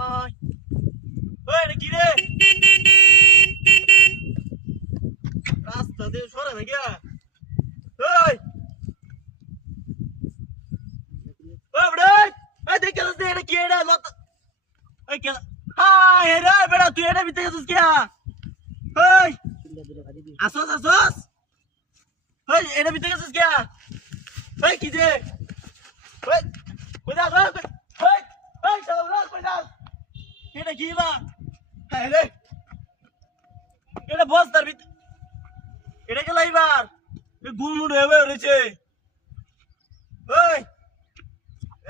আয় ওই এটা কি রে রাস্তা দিয়ে সরে না গিয়া ওই ওই বড় এই দেখে তো এটা কি এটা লত ওই কে হায় রে বেটা তুই এটা ভিতরে গেছিস কি ওই আসস আসস ওই এটা ভিতরে গেছিস কি ওই কি যে ওই কই যা ওই ওই চল কই যা এটা কি বা হায় রে এটা বস তার ভিতরে এটা কে লাইবার এই গুলমুড় হয়ে রয়েছে ওই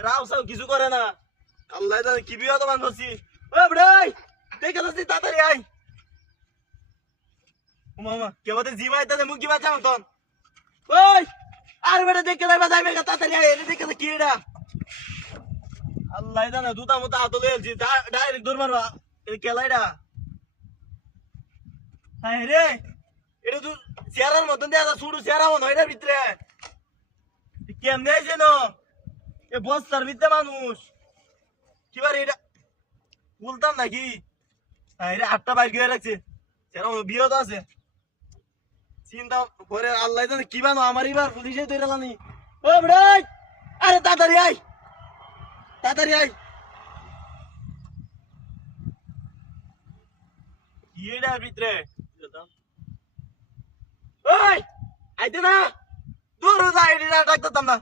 রাও সাও কিছু করে না আল্লাহ জানে কি বিয়া তো বানছি ওই বড়াই দেখে যাচ্ছি তাড়াতাড়ি আই ও মামা কে বলতে জিমাই তাতে মুখ কি বাঁচা মতন ওই আর বেটা দেখে লাইবা যাইবে তাড়াতাড়ি আই এটা দেখে কি এটা আল্লাহ জানে দুটা মতো হাত লইছি ডাইরেক্ট দৌড় মারবা এটা কেলাইডা হায় রে এটা তুই চেয়ারের মতন দেয়া শুরু চেয়ারা মনে হয় এটার ভিতরে কেমনে আছে না এ বস্তার ভিতরে মানুষ কিবার এটা বলতাম নাকি এটা 8টা বাইক গিয়ে রাখছে সেরকম বিয়ে তো আছে চিন্তা করে আল্লাহ জানে কি বানো আমার এবার পুলিশে তৈরি জানি ও ভাই আরে তাড়াতাড়ি আই এটার ভিতরে ওই আইতে না দূর যাই এটা ডাকতাম না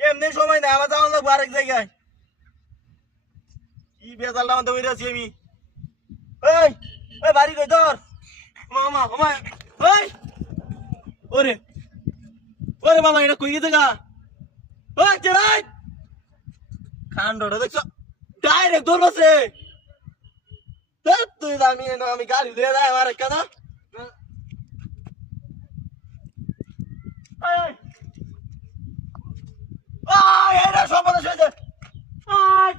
এমনি সময় না আমার যাওয়া লাগবো আরেক জায়গায় কি বেজালটা আমাদের ওই আছি আমি ওই ওই বাড়ি কই তোর মামা মামা ওই ওরে ওরে মামা এটা কই গেছে গা ওই চেরাই খান্ডটা দেখছো ডাইরেক্ট দৌড় বসে তুই আমি গাড়ি দিয়ে যাই আমার কেন এটা সর্বনাশ হয়েছে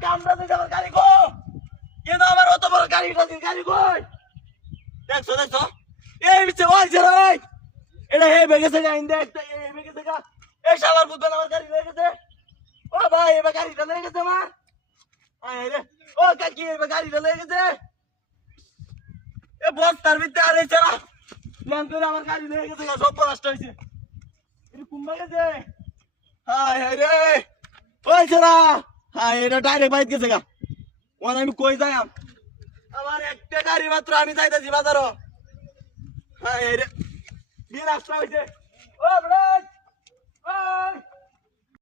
কামড়াতে যাবার গাড়ি গো কিন্তু আমার অত বড় গাড়িটা গাড়ি কই দেখছো এই বিচ্ছে বলছে রে এটা হে বেগেছে গা ইন্দে একটা এই বেগেছে গা এই শালার বুদ্ধন আমার গাড়ি লয়ে গেছে ও ভাই এবার গাড়িটা লয়ে গেছে মা আয় রে ও কাকি এবার গাড়িটা লয়ে গেছে এ বস্তার ভিতরে আরে চালা ল্যান করে আমার গাড়ি লয়ে গেছে সব নষ্ট হয়েছে এটা কুম্বা গেছে হায় হায় রে ওই চালা হায় এটা ডাইরেক্ট বাইক গেছে গা ওন আমি কই যাই আমার একটা গাড়ি মাত্র আমি যাইতেছি বাজারও হায় রে বিয়ে রাস্তা হয়েছে ও ভাই ওই